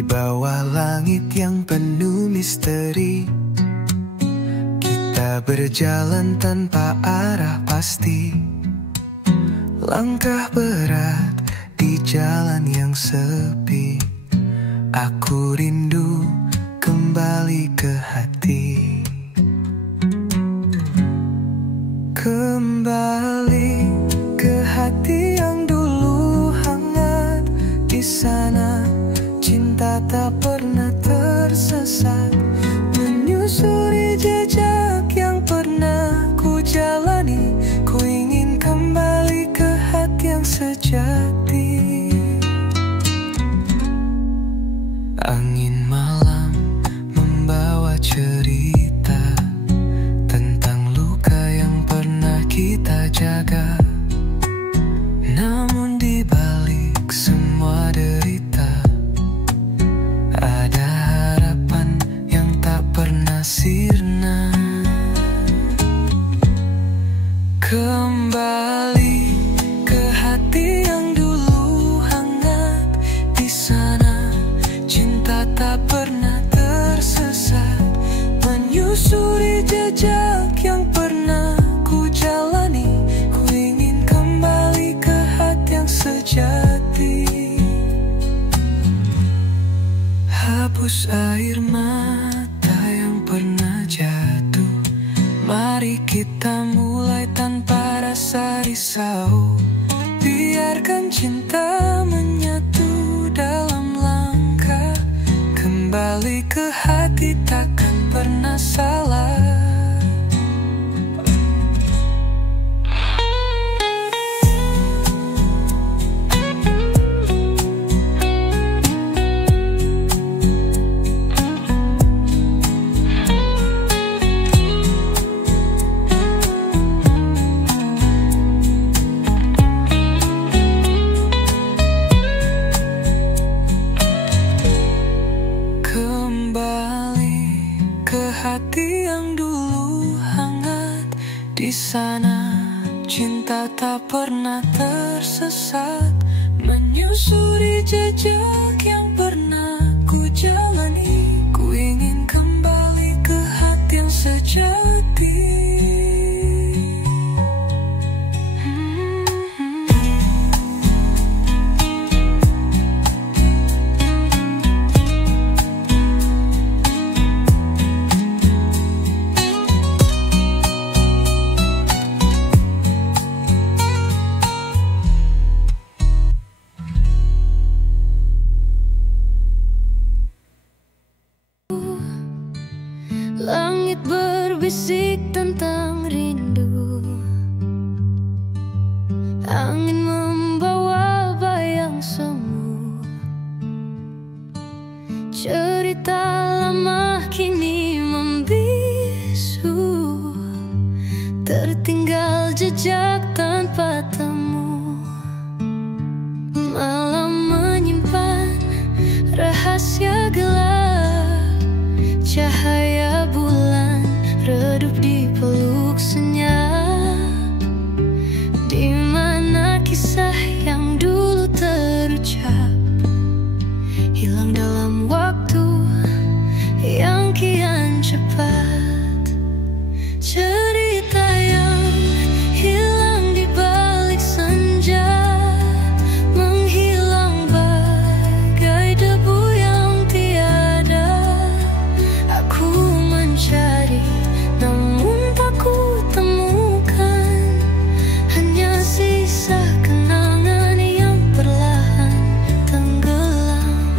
Di bawah langit yang penuh misteri, kita berjalan tanpa arah pasti. Langkah berat di jalan yang sepi. Aku rindu kembali ke hati. Kembali ke hati yang dulu hangat. Di sana cinta tak pernah tersesat, menyusuri jejak yang pernah ku jalani. Ku ingin kembali ke hati yang sejati. Angin malam membawa cerita tentang luka yang pernah kita jaga. Namun di balik semua derita, ada harapan yang tak pernah sirna. Kembali ke hati yang dulu hangat. Di sana cinta tak pernah tersesat, menyusuri jejak yang pernah ku jalani. Ku ingin kembali ke hati yang sejati. Hapus air mata yang pernah jatuh. Mari kita mulai tanpa rasa risau. Biarkan cinta menyatu dalam langkah. Kembali ke hati takkan pernah salah. Hati yang dulu hangat. Di sana cinta tak pernah tersesat, menyusuri jejak yang pernah ku jalani. Ku ingin kembali ke hati yang sejati. Langit berbisik tentang rindu. Angin membawa bayang semu. Cerita lama kini membisu. Tertinggal jejak tanpa temu. Malam menyimpan rahasia gelap. Cahaya bulan redup di peluk senyap. Di mana kisah yang dulu terucap hilang dalam waktu yang kian cepat. Cerita yang hilang di balik senja, menghilang bagai debu yang tiada. Aku mencari namun tak ku temukan, hanya sisa kenangan yang perlahan tenggelam.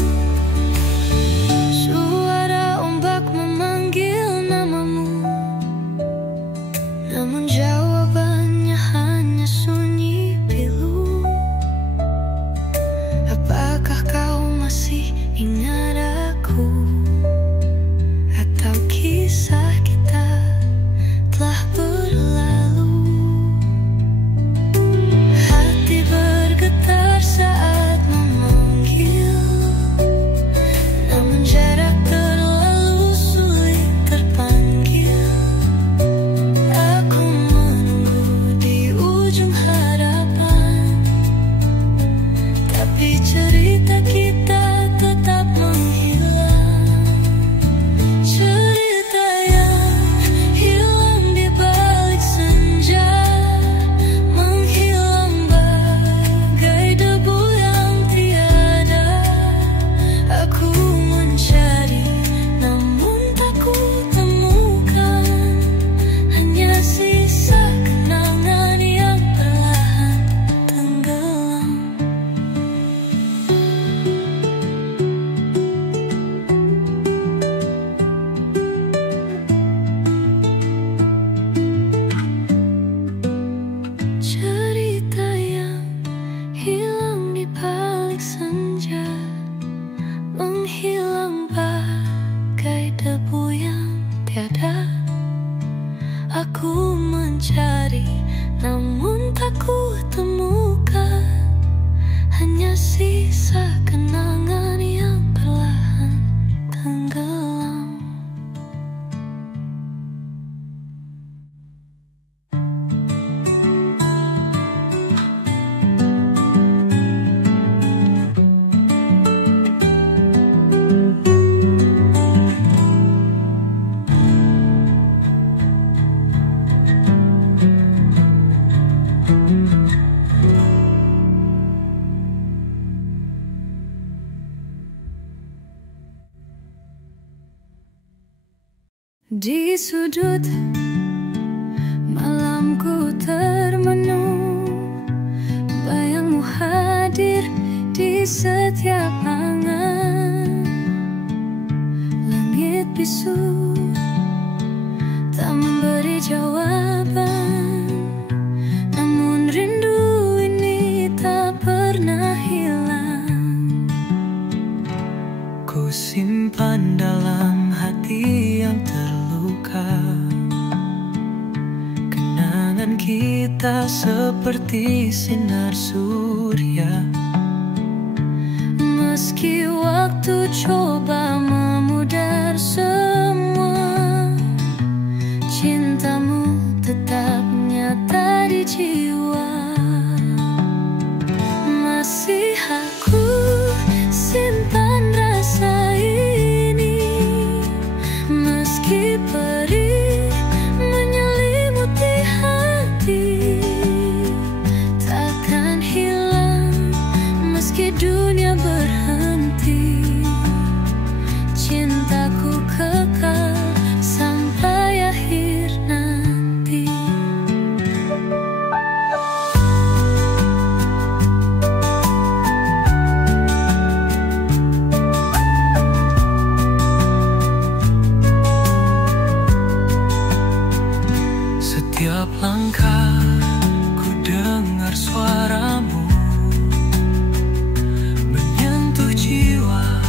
Suara ombak memanggil namamu, mencari, namun tak ku temukan. Hanya sisa kenangan yang perlahan tenggelam. Di sudut malamku termenung, bayangmu hadir di setiap angan. Langit bisu tak memberi jawaban, namun rindu ini tak pernah hilang. Ku simpan dalam hati yang terluka, kenangan kita seperti sinar surya. Meski waktu coba memudar semua, cintamu tetap nyata di jiwa. Masih aku simpan rasa ini, meski perih menyelimuti hati. Takkan hilang meski dunia berhenti, cintaku kekal sampai akhir nanti. Setiap langkah ku dengar suaramu menyentuh jiwa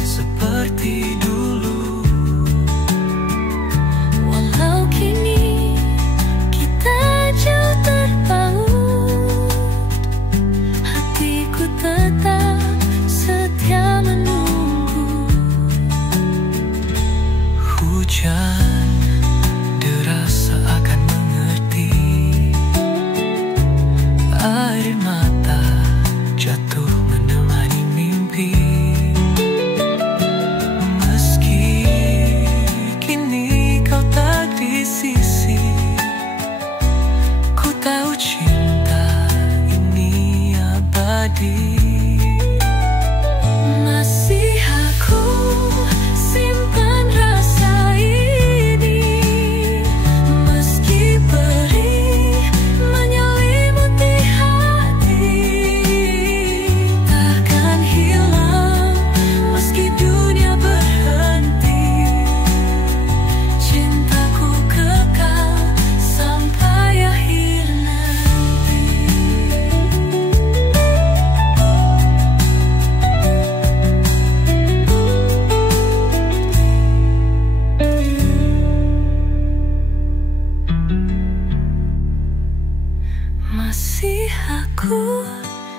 seperti dulu. Walau kini kita jauh terpaut, hatiku tetap setia menunggu. Hujan deras seakan mengerti, air mata jatuh menemani mimpi. Meski kini kau tak di sisi, ku tahu cinta ini abadi. Masih aku simpan rasa ini, meski perih menyelimuti hati. Takkan hilang meski dunia berhenti, cintaku kekal sampai akhir nanti. Masih aku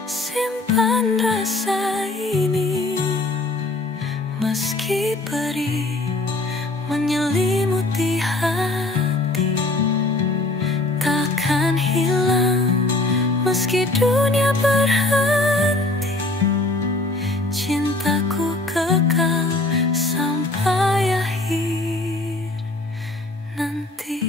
simpan rasa ini, meski perih menyelimuti hati. Takkan hilang meski dunia berhenti, cintaku kekal sampai akhir nanti.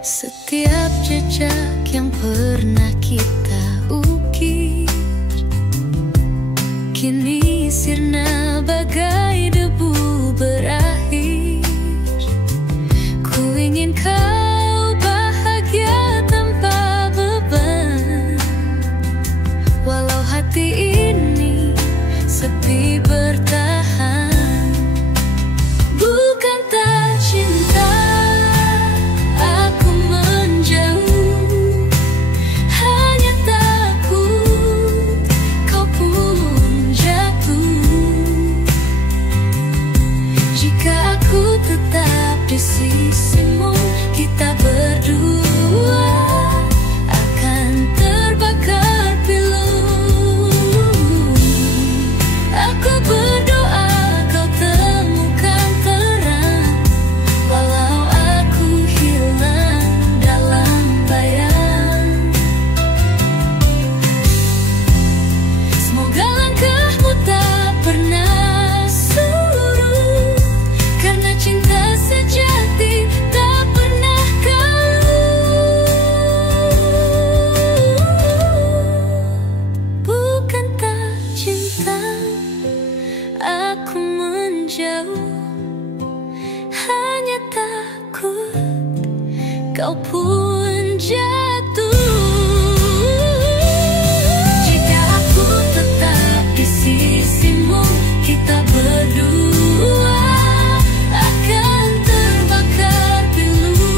Setiap jejak yang pernah kita ukir kini sirna bagai debu berakhir. Ku ingin kau bahagia tanpa beban, walau hati ini sepi bertahan. Bukan tak cinta aku menjauh, hanya takut kau pun jatuh. Jika aku tetap di sisimu, kita berdua akan terbakar pilu. Aku berdoa kau temukan terang, walau aku hilang dalam bayang. Semoga langkahmu tak pernah surut, karena cinta sejati tak pernah kalut. Bukan tak cinta aku menjauh, hanya takut kau pun jatuh. Jika aku tetap di sisimu, kita berdua akan terbakar pilu.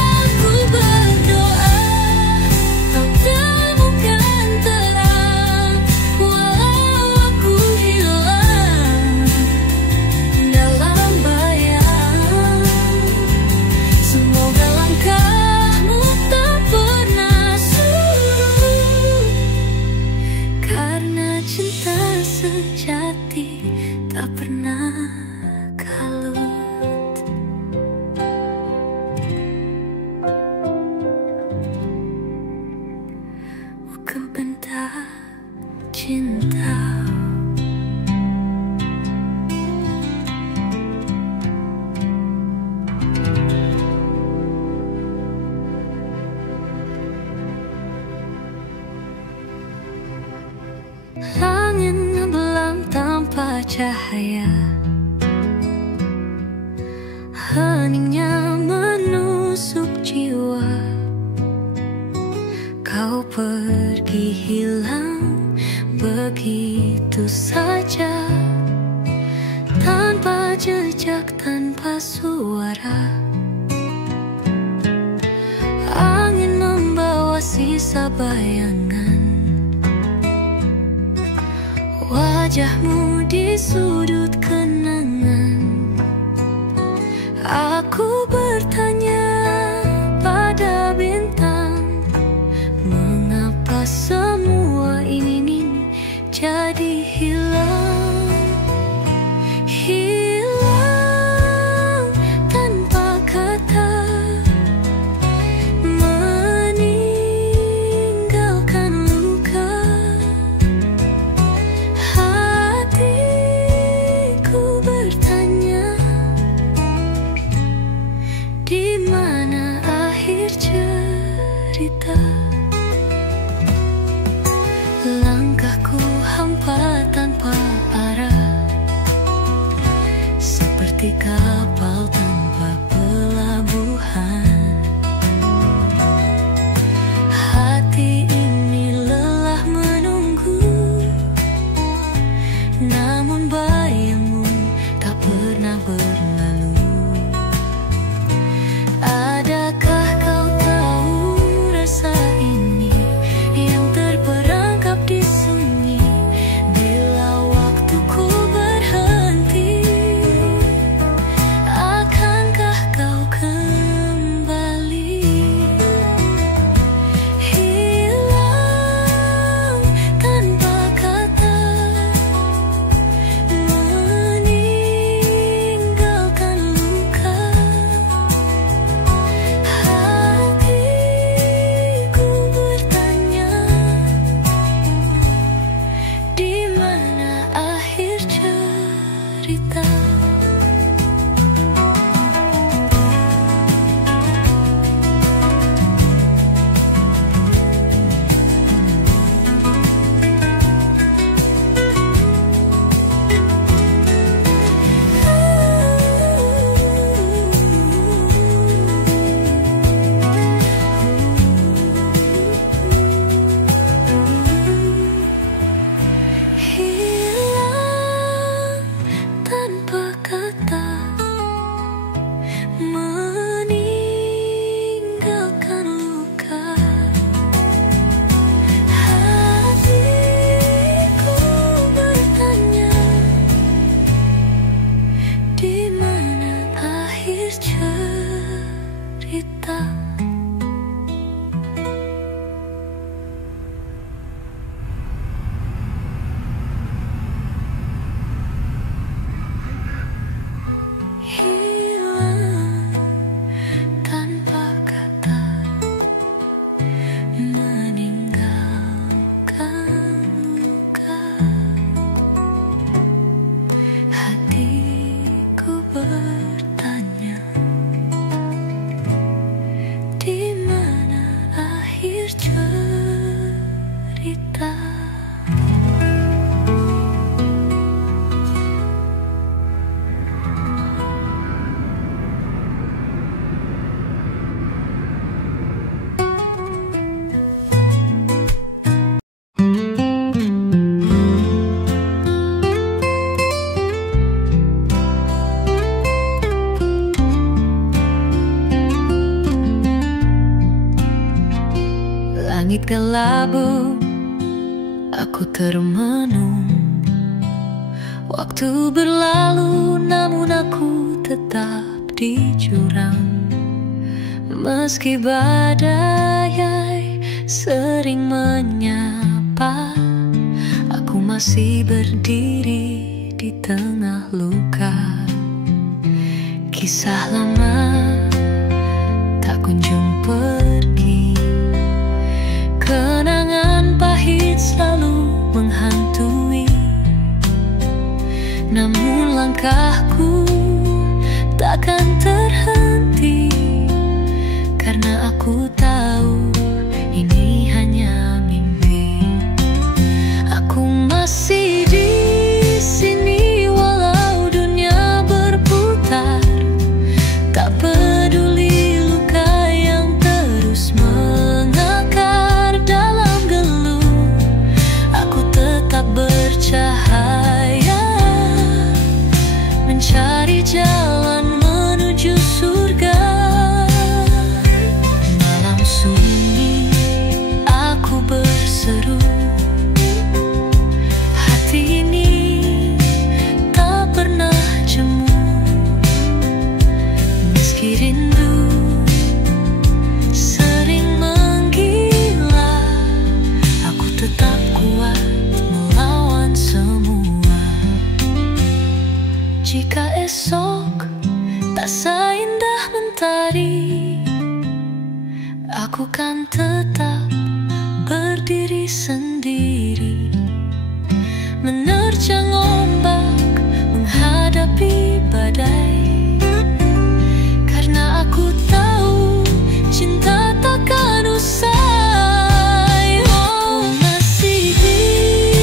Aku berdoa kau temukan terang, walau aku hilang dalam bayang. Semoga langkahmu tak pernah surut, karena cinta sejati tak pernah kalut. Bukan bentak cinta. Langit ngebelam tanpa cahaya, heningnya menusuk jiwa. Kau pergi hilang begitu saja, tanpa jejak, tanpa suara. Angin membawa sisa bayangan, wajahmu di sudut kenangan. Aku bertanya pada bintang, mengapa semua ini jadi hilang? Hilang tanpa kata, meninggalkan luka. Hatiku bertanya, di mana akhir cerita? Langkahku hampa tanpa arah, seperti kapal tanpa pelabuhan. Hati ini lelah menunggu, namun bayangmu tak pernah berlalu. Adakah kau tahu rasa ini yang terperangkap di sunyi? Bila waktuku berhenti, berkata, hilang tanpa kata, meninggalkan luka. Hatiku bertanya, di mana akhir cerita? Langit kelabu, aku termenung. Waktu berlalu, namun aku tetap di jurang. Meski badai sering menyapa, aku masih berdiri di tengah luka. Kisah lama tak kunjung pergi, kenangan pahit selalu menghantui. Namun langkahku takkan terhenti, karena aku tahu ini hanya mimpi. Aku masih di sini walau dunia berputar. Tak peduli luka yang terus mengakar dalam geluh, aku tetap bercahaya, mencari jalan menuju surga. Malam sunyi, aku berseru, hati ini tak pernah jemu. Meski rindu sering menggila, aku tetap kuat melawan semua. Jika esok tak seindah mentari, aku kan tetap berdiri sendiri, menerjang ombak, menghadapi badai. Karena aku tahu cinta takkan usai. Oh, masih di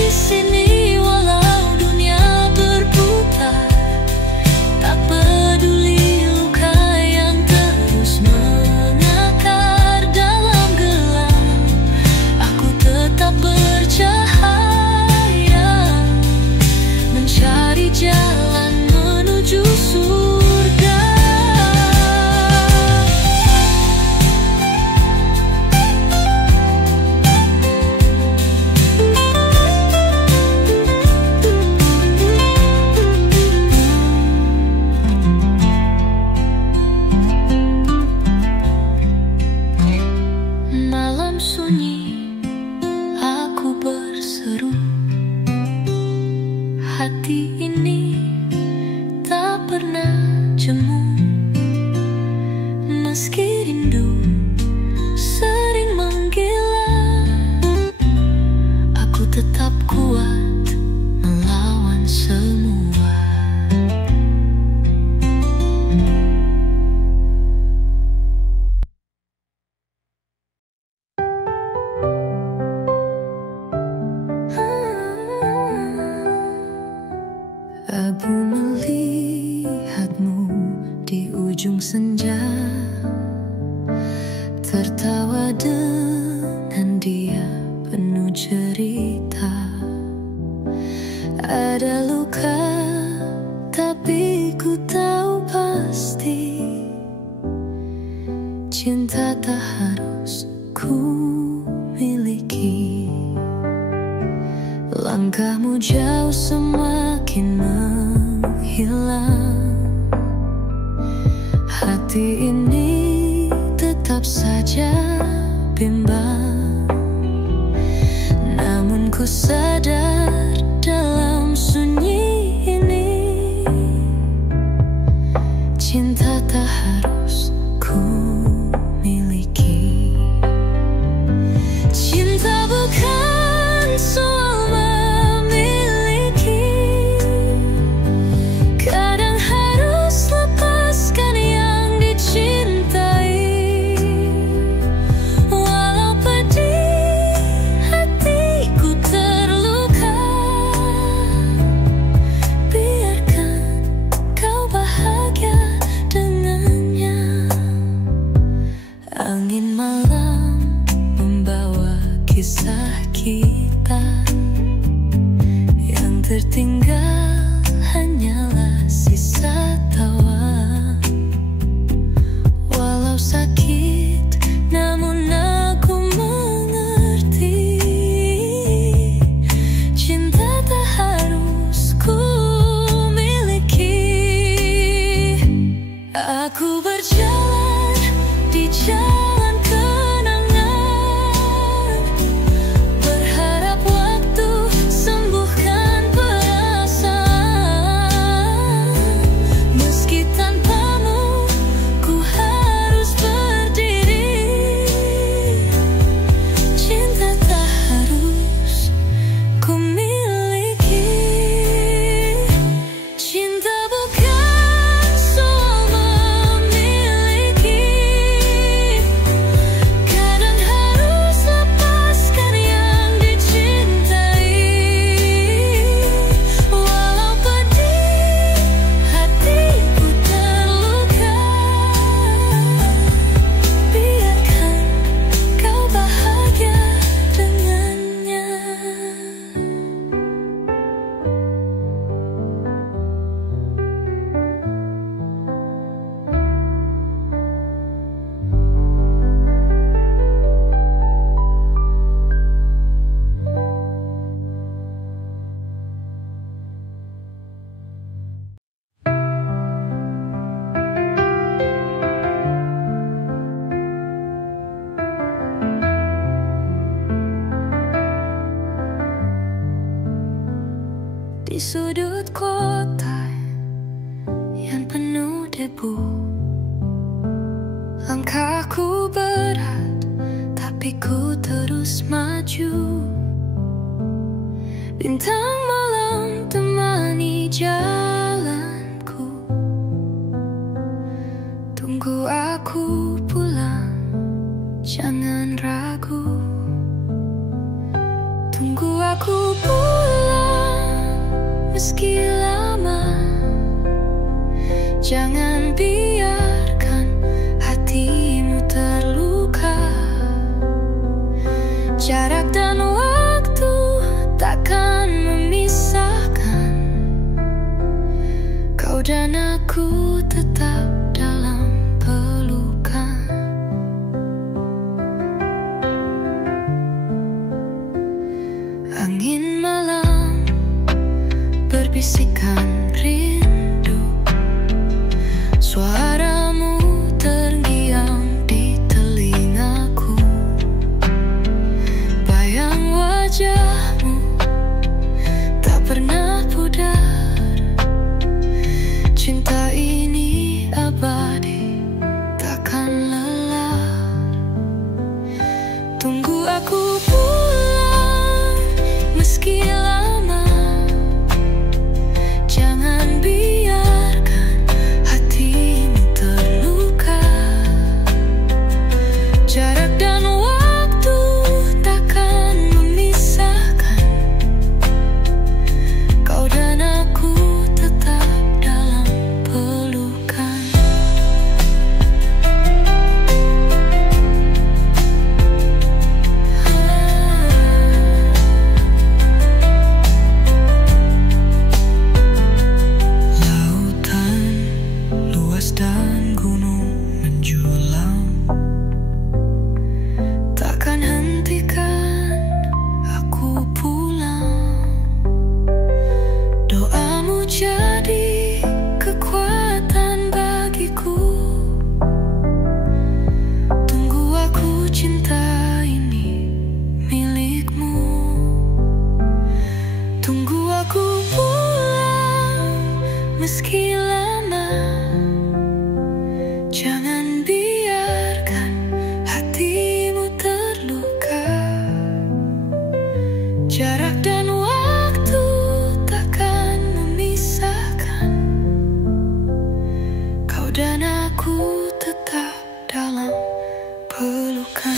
sini walau dunia berputar. Tak peduli luka yang terus mengakar dalam gelap, aku tetap bercahaya, mencari jalan menuju surga. Malam sunyi, aku berseru, hati ini tak pernah jemu. Meski rindu sering menggila, aku tetap kuat melawan semua. Aku melihatmu di ujung senja, tertawa dengan dia penuh cerita. Ada luka, tapi ku tahu pasti cinta tak harus ku miliki. Langkahmu jauh semakin menghilang, hati ini tetap tetap saja bimbang. Namun ku sadar dalam sunyi ini, cinta tak harus ku miliki. Cinta bukan soal memiliki. Kadang harus lepaskan yang dicintai. Walau pedih hatiku terluka, biarkan kau bahagia dengannya. Angin malam membawa kisah kita, yang tertinggal hanyalah sisa tawa. Walau sakit, namun aku mengerti. Cinta tak harus ku miliki. Aku berjalan di jalan kenangan, berharap waktu sembuhkan perasaan. Meski tanpamu ku harus berdiri. Cinta tak harus ku miliki. Cinta bukan soal memiliki. Kadang harus lepaskan yang dicintai. Walau pedih hatiku terluka, biarkan kau bahagia dengannya. Di sudut kota yang penuh debu, langkahku berat, tapi ku terus maju. Bintang malam temani jalanku, tunggu aku pulang, jangan ragu. Tunggu aku pulang, meski lama. Jangan biarkan hatimu terluka. Jarak dan waktu takkan memisahkan. Kau dan aku tetap dalam pelukan. Angin malam berbisikan rindu, luka.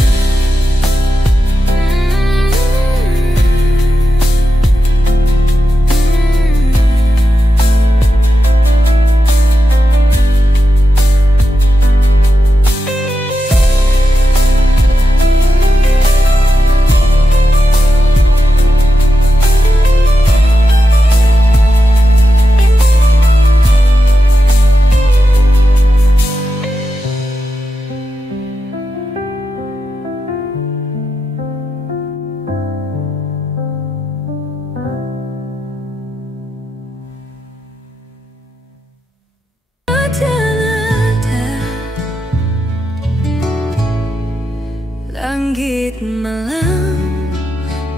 Langit malam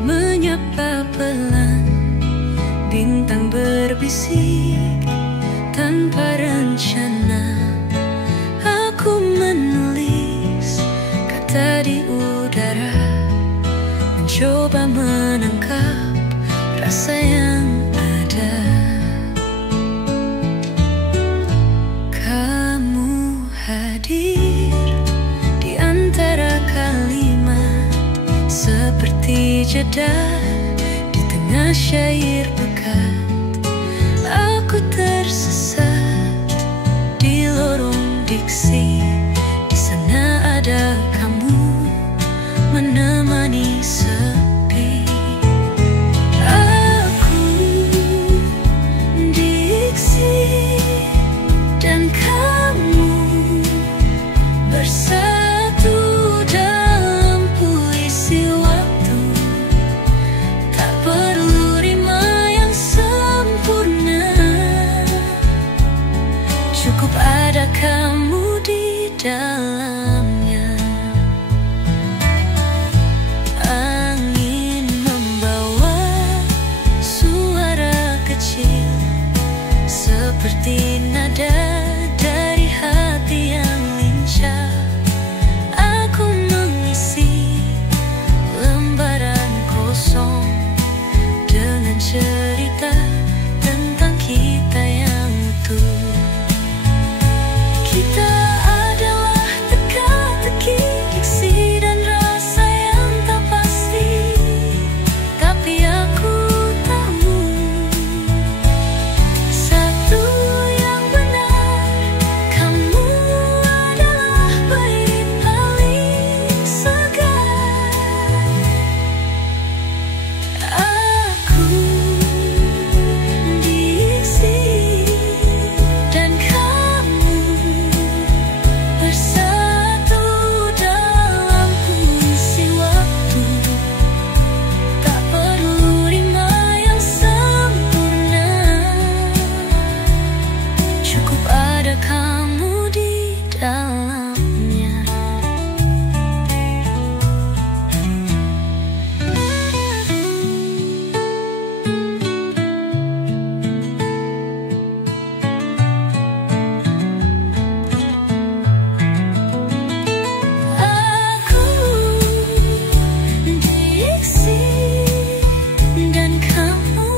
menyapa pelan, bintang berbisik tanpa rencana. Aku menulis kata di udara, mencoba menangkap rasa yang ada. Kamu hadir di antara kalimat, seperti jeda di tengah syair pekat. Aku tersesat di lorong diksi, di sana ada kamu menemani sepi. Aku diksi dan kamu bersatu dalam puisi waktu. Tak perlu rima yang sempurna, cukup ada kamu di dalamnya. Angin membawa suara kecil, seperti nada dari hati yang lincah. Aku mengisi lembaran kosong dengan cerita tentang kita yang utuh. Kita adalah teka-teki diksi dan rasa yang tak pasti, tapi aku tahu satu yang benar, kamu adalah bayi paling segar. Aku diksi dan kamu bersatu dalam puisi waktu. Tak perlu rima yang sempurna, cukup ada kamu di dalamnya. Aku diksi dan kamu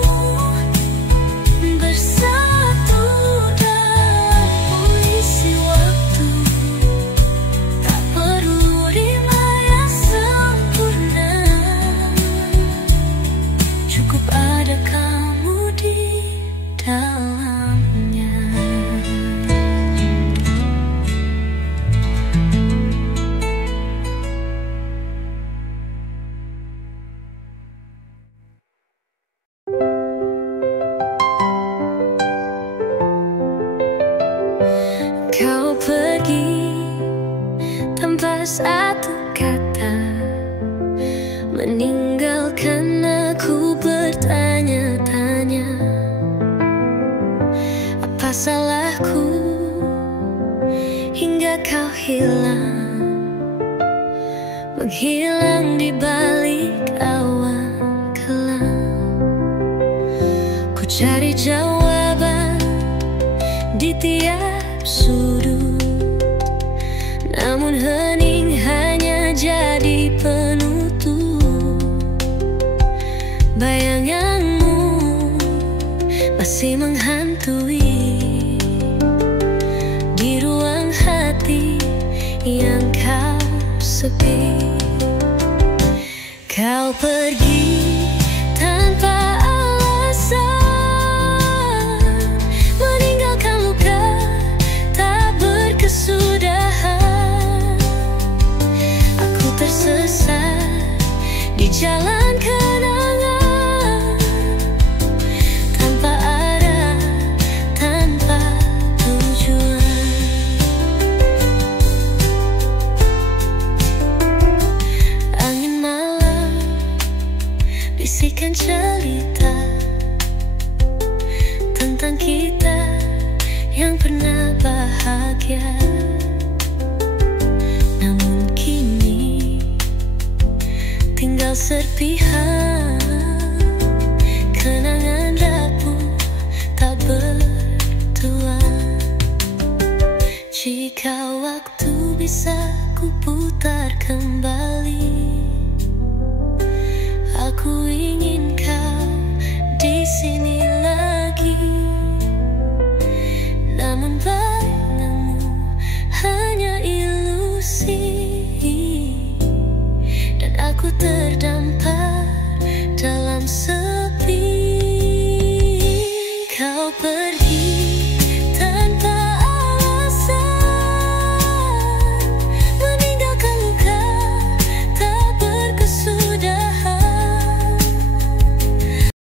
bersatu dalam puisi waktu. Tak perlu rima yang sempurna, cukup ada kamu di dalamnya. Kau pergi tanpa satu kata, meninggalkan aku bertanya-tanya. Apa salahku hingga kau hilang, menghilang di balik awan kelam. Ku cari jawaban di tiap sudut, namun hening hanya jadi penutup. Bayanganmu masih menghantui di ruang hati yang kau sepi. Kau pergi tanpa alasan, meninggalkan luka tak berkesudahan. Aku tersesat di jalan kenangan, tanpa arah, tanpa tujuan. Angin malam bisikan cerita tentang kita yang pernah bahagia. Namun kini tinggal serpihan, kenangan rapuh tak bertuan. Jika waktu bisa ku putar kembali,